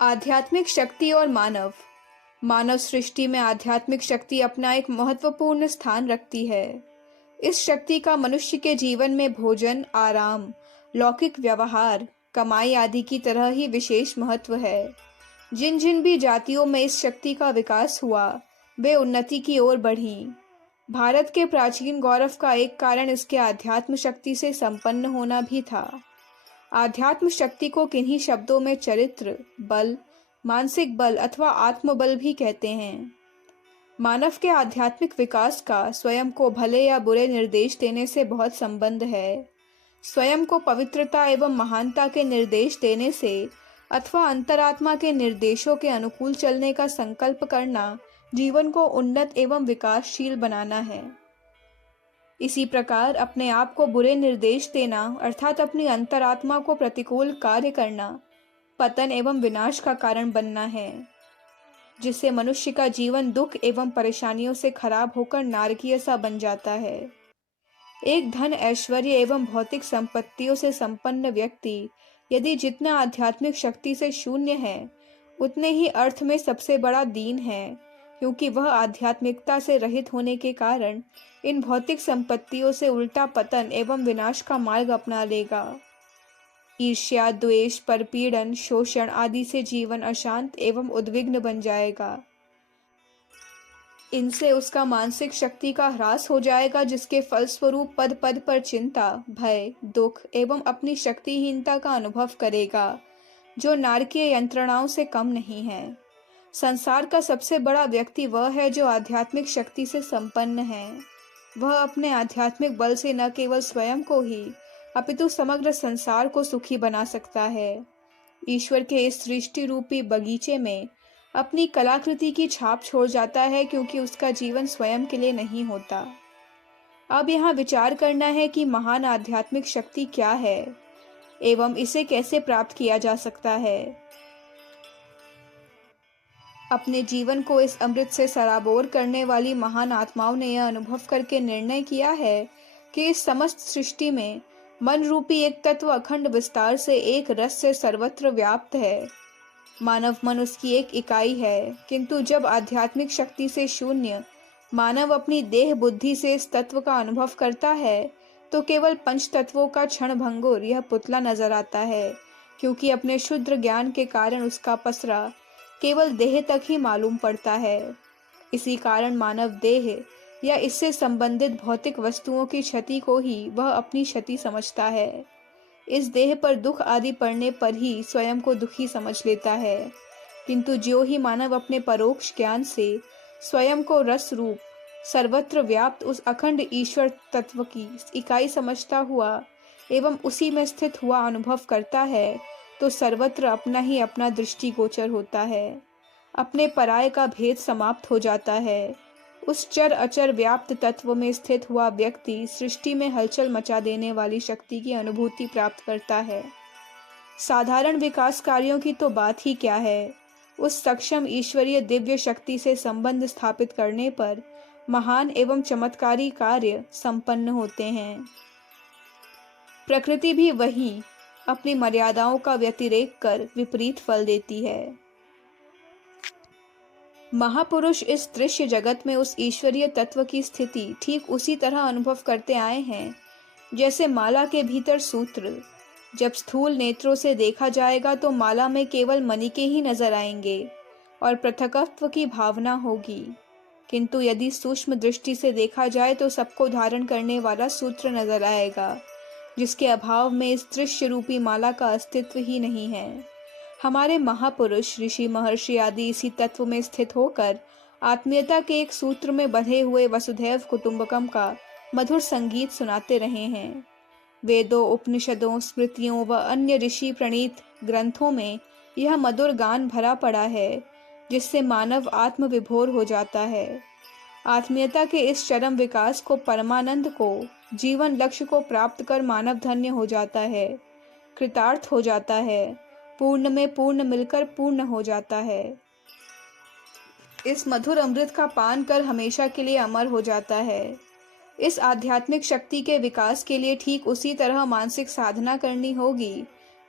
आध्यात्मिक शक्ति और मानव। मानव सृष्टि में आध्यात्मिक शक्ति अपना एक महत्वपूर्ण स्थान रखती है। इस शक्ति का मनुष्य के जीवन में भोजन, आराम, लौकिक व्यवहार, कमाई आदि की तरह ही विशेष महत्व है। जिन जिन भी जातियों में इस शक्ति का विकास हुआ, वे उन्नति की ओर बढ़ी। भारत के प्राचीन गौरव का एक कारण इसके आध्यात्म शक्ति से संपन्न होना भी था। आध्यात्म शक्ति को किन्हीं शब्दों में चरित्र बल, मानसिक बल अथवा आत्मबल भी कहते हैं। मानव के आध्यात्मिक विकास का स्वयं को भले या बुरे निर्देश देने से बहुत संबंध है। स्वयं को पवित्रता एवं महानता के निर्देश देने से अथवा अंतरात्मा के निर्देशों के अनुकूल चलने का संकल्प करना जीवन को उन्नत एवं विकासशील बनाना है। इसी प्रकार अपने आप को बुरे निर्देश देना अर्थात अपनी अंतरात्मा को प्रतिकूल कार्य करना पतन एवं विनाश का कारण बनना है, जिससे मनुष्य का जीवन दुख एवं परेशानियों से खराब होकर नारकीय सा बन जाता है। एक धन, ऐश्वर्य एवं भौतिक संपत्तियों से संपन्न व्यक्ति यदि जितना आध्यात्मिक शक्ति से शून्य है, उतने ही अर्थ में सबसे बड़ा दीन है, क्योंकि वह आध्यात्मिकता से रहित होने के कारण इन भौतिक संपत्तियों से उल्टा पतन एवं विनाश का मार्ग अपना लेगा। ईर्ष्या, द्वेष, परपीड़न, शोषण आदि से जीवन अशांत एवं उद्विग्न बन जाएगा। इनसे उसका मानसिक शक्ति का ह्रास हो जाएगा, जिसके फलस्वरूप पद पद पर चिंता, भय, दुख एवं अपनी शक्तिहीनता का अनुभव करेगा, जो नारकीय यंत्रणाओं से कम नहीं है। संसार का सबसे बड़ा व्यक्ति वह है जो आध्यात्मिक शक्ति से संपन्न है। वह अपने आध्यात्मिक बल से न केवल स्वयं को ही अपितु समग्र संसार को सुखी बना सकता है। ईश्वर के इस सृष्टि रूपी बगीचे में अपनी कलाकृति की छाप छोड़ जाता है, क्योंकि उसका जीवन स्वयं के लिए नहीं होता। अब यहाँ विचार करना है कि महान आध्यात्मिक शक्ति क्या है एवं इसे कैसे प्राप्त किया जा सकता है। अपने जीवन को इस अमृत से सराबोर करने वाली महान आत्माओं ने यह अनुभव करके निर्णय किया है कि इस समस्त सृष्टि में मन रूपी एक तत्व अखंड विस्तार से एक रस से सर्वत्र व्याप्त है। मानव मन उसकी एक इकाई है, किंतु जब आध्यात्मिक शक्ति से शून्य मानव अपनी देह बुद्धि से इस तत्व का अनुभव करता है, तो केवल पंच तत्वों का क्षण भंगुर यह पुतला नजर आता है, क्योंकि अपने शुद्र ज्ञान के कारण उसका पसरा केवल देह तक ही मालूम पड़ता है। इसी कारण मानव देह या इससे संबंधित भौतिक वस्तुओं की क्षति को ही वह अपनी क्षति समझता है। इस देह पर दुख आदि पड़ने पर ही स्वयं को दुखी समझ लेता है, किंतु ज्यों ही मानव अपने परोक्ष ज्ञान से स्वयं को रस रूप सर्वत्र व्याप्त उस अखंड ईश्वर तत्व की इकाई समझता हुआ एवं उसी में स्थित हुआ अनुभव करता है, तो सर्वत्र अपना ही अपना दृष्टिगोचर होता है। अपने पराये का भेद समाप्त हो जाता है। उस चर अचर व्याप्त तत्व में स्थित हुआ व्यक्ति सृष्टि में हलचल मचा देने वाली शक्ति की अनुभूति प्राप्त करता है। साधारण विकास कार्यों की तो बात ही क्या है, उस सक्षम ईश्वरीय दिव्य शक्ति से संबंध स्थापित करने पर महान एवं चमत्कारी कार्य संपन्न होते हैं। प्रकृति भी वही अपनी मर्यादाओं का व्यतिरेक कर विपरीत फल देती है। महापुरुष इस दृश्य जगत में उस ईश्वरीय तत्व की स्थिति ठीक उसी तरह अनुभव करते आए हैं, जैसे माला के भीतर सूत्र। जब स्थूल नेत्रों से देखा जाएगा तो माला में केवल मणिके ही नजर आएंगे और पृथकत्व की भावना होगी, किंतु यदि सूक्ष्म दृष्टि से देखा जाए तो सबको धारण करने वाला सूत्र नजर आएगा, जिसके अभाव में इस दृश्य रूपी माला का अस्तित्व ही नहीं है। हमारे महापुरुष ऋषि महर्षि आदि इसी तत्व में स्थित होकर आत्मीयता के एक सूत्र में बंधे हुए वसुधैव कुटुंबकम का मधुर संगीत सुनाते रहे हैं। वेदों, उपनिषदों, स्मृतियों व अन्य ऋषि प्रणीत ग्रंथों में यह मधुर गान भरा पड़ा है, जिससे मानव आत्म विभोर हो जाता है। आत्मीयता के इस चरम विकास को, परमानंद को, जीवन लक्ष्य को प्राप्त कर मानव धन्य हो जाता है, कृतार्थ हो जाता है, पूर्ण में पूर्ण मिलकर पूर्ण हो जाता है। इस मधुर अमृत का पान कर हमेशा के लिए अमर हो जाता है। इस आध्यात्मिक शक्ति के विकास के लिए ठीक उसी तरह मानसिक साधना करनी होगी,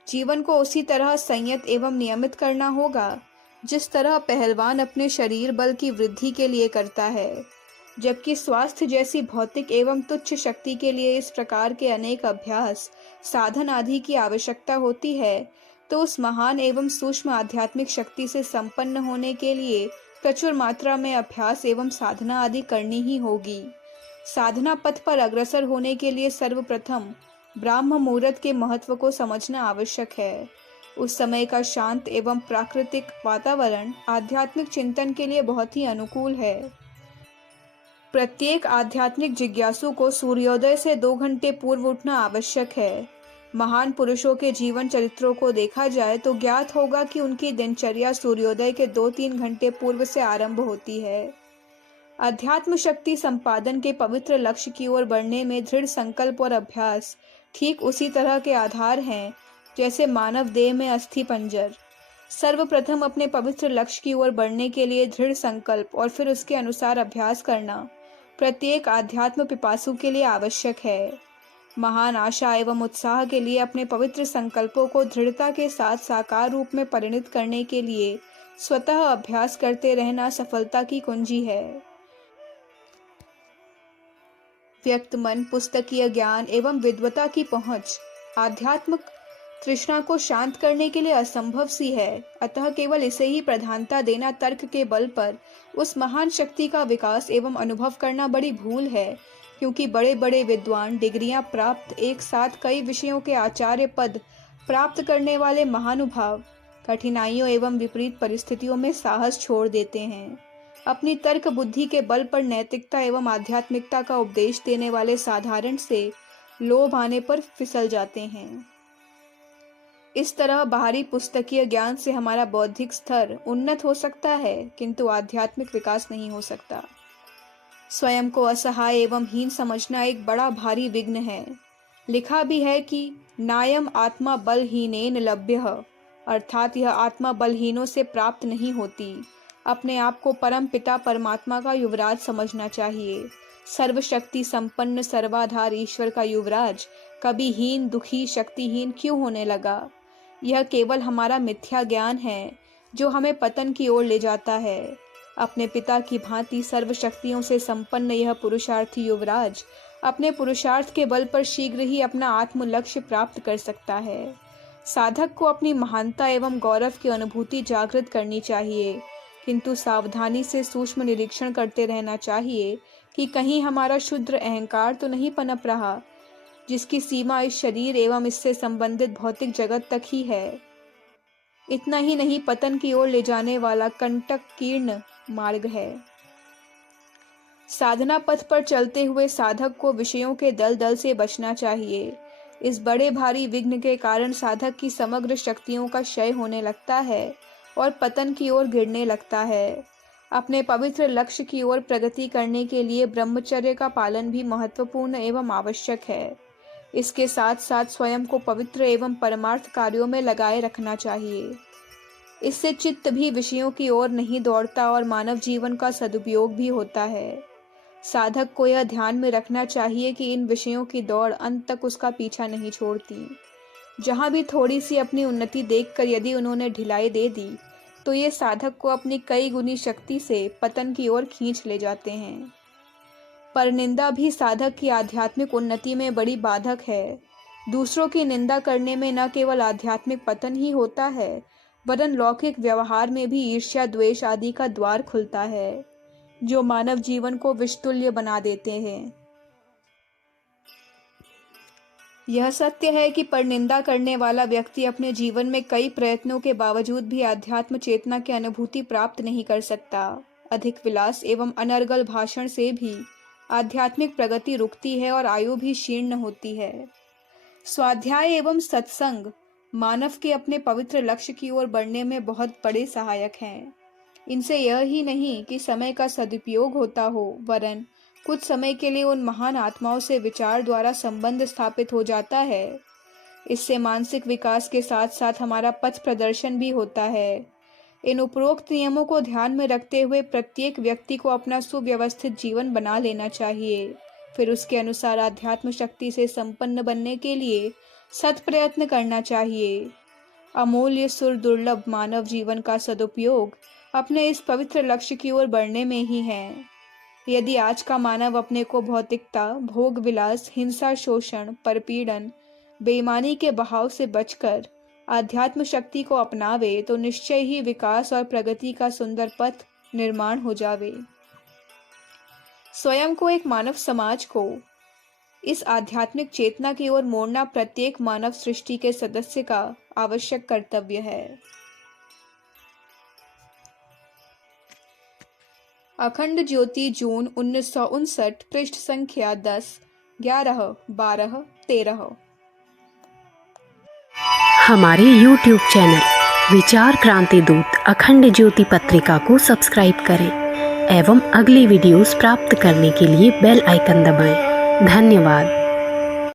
जीवन को उसी तरह संयत एवं नियमित करना होगा जिस तरह पहलवान अपने शरीर बल की वृद्धि के लिए करता है। जबकि स्वास्थ्य जैसी भौतिक एवं तुच्छ शक्ति के लिए इस प्रकार के अनेक अभ्यास, साधन आदि की आवश्यकता होती है, तो उस महान एवं सूक्ष्म आध्यात्मिक शक्ति से संपन्न होने के लिए प्रचुर मात्रा में अभ्यास एवं साधना आदि करनी ही होगी। साधना पथ पर अग्रसर होने के लिए सर्वप्रथम ब्राह्म मुहूर्त के महत्व को समझना आवश्यक है। उस समय का शांत एवं प्राकृतिक वातावरण आध्यात्मिक चिंतन के लिए बहुत ही अनुकूल है। प्रत्येक आध्यात्मिक जिज्ञासु को सूर्योदय से 2 घंटे पूर्व उठना आवश्यक है। महान पुरुषों के जीवन चरित्रों को देखा जाए तो ज्ञात होगा कि उनकी दिनचर्या सूर्योदय के 2-3 घंटे पूर्व से आरंभ होती है। अध्यात्म शक्ति संपादन के पवित्र लक्ष्य की ओर बढ़ने में दृढ़ संकल्प और अभ्यास ठीक उसी तरह के आधार हैं जैसे मानव देह में अस्थि पंजर। सर्वप्रथम अपने पवित्र लक्ष्य की ओर बढ़ने के लिए दृढ़ संकल्प और फिर उसके अनुसार अभ्यास करना प्रत्येक आध्यात्म पिपासु के लिए आवश्यक है। महान आशा एवं उत्साह के लिए अपने पवित्र संकल्पों को दृढ़ता के साथ साकार रूप में परिणत करने के लिए स्वतः अभ्यास करते रहना सफलता की कुंजी है। व्यक्त मन, पुस्तकीय ज्ञान एवं विद्वता की पहुंच आध्यात्मिक तृष्णा को शांत करने के लिए असंभव सी है, अतः केवल इसे ही प्रधानता देना तर्क के बल पर उस महान शक्ति का विकास एवं अनुभव करना बड़ी भूल है, क्योंकि बड़े बड़े विद्वान डिग्रियां प्राप्त एक साथ कई विषयों के आचार्य पद प्राप्त करने वाले महानुभाव कठिनाइयों एवं विपरीत परिस्थितियों में साहस छोड़ देते हैं। अपनी तर्क बुद्धि के बल पर नैतिकता एवं आध्यात्मिकता का उपदेश देने वाले साधारण से लोभ आने पर फिसल जाते हैं। इस तरह बाहरी पुस्तकीय ज्ञान से हमारा बौद्धिक स्तर उन्नत हो सकता है, किंतु आध्यात्मिक विकास नहीं हो सकता। स्वयं को असहाय एवं हीन समझना एक बड़ा भारी विघ्न है। लिखा भी है कि नायम आत्मा बलहीनेन लभ्यः, अर्थात यह आत्मा बलहीनों से प्राप्त नहीं होती। अपने आप को परम पिता परमात्मा का युवराज समझना चाहिए। सर्वशक्ति संपन्न सर्वाधार ईश्वर का युवराज कभी हीन, दुखी, शक्तिहीन क्यों होने लगा? यह केवल हमारा मिथ्या ज्ञान है जो हमें पतन की ओर ले जाता है। अपने पिता की भांति सर्वशक्तियों से संपन्न यह पुरुषार्थी युवराज अपने पुरुषार्थ के बल पर शीघ्र ही अपना आत्म लक्ष्य प्राप्त कर सकता है। साधक को अपनी महानता एवं गौरव की अनुभूति जागृत करनी चाहिए, किंतु सावधानी से सूक्ष्म निरीक्षण करते रहना चाहिए कि कहीं हमारा क्षुद्र अहंकार तो नहीं पनप रहा, जिसकी सीमा इस शरीर एवं इससे संबंधित भौतिक जगत तक ही है। इतना ही नहीं, पतन की ओर ले जाने वाला कंटकीर्ण मार्ग है। साधना पथ पर चलते हुए साधक को विषयों के दलदल से बचना चाहिए। इस बड़े भारी विघ्न के कारण साधक की समग्र शक्तियों का क्षय होने लगता है और पतन की ओर गिरने लगता है। अपने पवित्र लक्ष्य की ओर प्रगति करने के लिए ब्रह्मचर्य का पालन भी महत्वपूर्ण एवं आवश्यक है। इसके साथ साथ स्वयं को पवित्र एवं परमार्थ कार्यों में लगाए रखना चाहिए। इससे चित्त भी विषयों की ओर नहीं दौड़ता और मानव जीवन का सदुपयोग भी होता है। साधक को यह ध्यान में रखना चाहिए कि इन विषयों की दौड़ अंत तक उसका पीछा नहीं छोड़ती। जहाँ भी थोड़ी सी अपनी उन्नति देखकर यदि उन्होंने ढिलाई दे दी, तो ये साधक को अपनी कई गुनी शक्ति से पतन की ओर खींच ले जाते हैं। पर निंदा भी साधक की आध्यात्मिक उन्नति में बड़ी बाधक है। दूसरों की निंदा करने में न केवल आध्यात्मिक पतन ही होता है, वरन लौकिक व्यवहार में भी ईर्ष्या, द्वेष आदि का द्वार खुलता है, जो मानव जीवन को विषतुल्य बना देते हैं। यह सत्य है कि परनिंदा करने वाला व्यक्ति अपने जीवन में कई प्रयत्नों के बावजूद भी आध्यात्म चेतना की अनुभूति प्राप्त नहीं कर सकता। अधिक विलास एवं अनर्गल भाषण से भी आध्यात्मिक प्रगति रुकती है और आयु भी क्षीर्ण होती है। स्वाध्याय एवं सत्संग मानव के अपने पवित्र लक्ष्य की ओर बढ़ने में बहुत बड़े सहायक हैं। इनसे यह ही नहीं कि समय का सदुपयोग होता हो, वरन कुछ समय के लिए उन महान आत्माओं से विचार द्वारा संबंध स्थापित हो जाता है। इससे मानसिक विकास के साथ साथ हमारा पथ प्रदर्शन भी होता है। इन उपरोक्त नियमों को ध्यान में रखते हुए प्रत्येक व्यक्ति को अपना सुव्यवस्थित जीवन बना लेना चाहिए। फिर उसके अनुसार आध्यात्म शक्ति से संपन्न बनने के लिए सत प्रयत्न करना चाहिए। अमूल्य सुर दुर्लभ मानव जीवन का सदुपयोग अपने इस पवित्र लक्ष्य की ओर बढ़ने में ही है। यदि आज का मानव अपने को भौतिकता, भोग विलास, हिंसा, शोषण, परपीड़न, बेईमानी के बहाव से बचकर आध्यात्म शक्ति को अपनावे तो निश्चय ही विकास और प्रगति का सुंदर पथ निर्माण हो जावे। स्वयं को, एक मानव समाज को इस आध्यात्मिक चेतना की ओर मोड़ना प्रत्येक मानव सृष्टि के सदस्य का आवश्यक कर्तव्य है। अखंड ज्योति, जून 1959, पृष्ठ संख्या 10, 11, 12, 13। हमारे YouTube चैनल विचार क्रांति दूत अखंड ज्योति पत्रिका को सब्सक्राइब करें एवं अगली वीडियोस प्राप्त करने के लिए बेल आइकन दबाएं। धन्यवाद।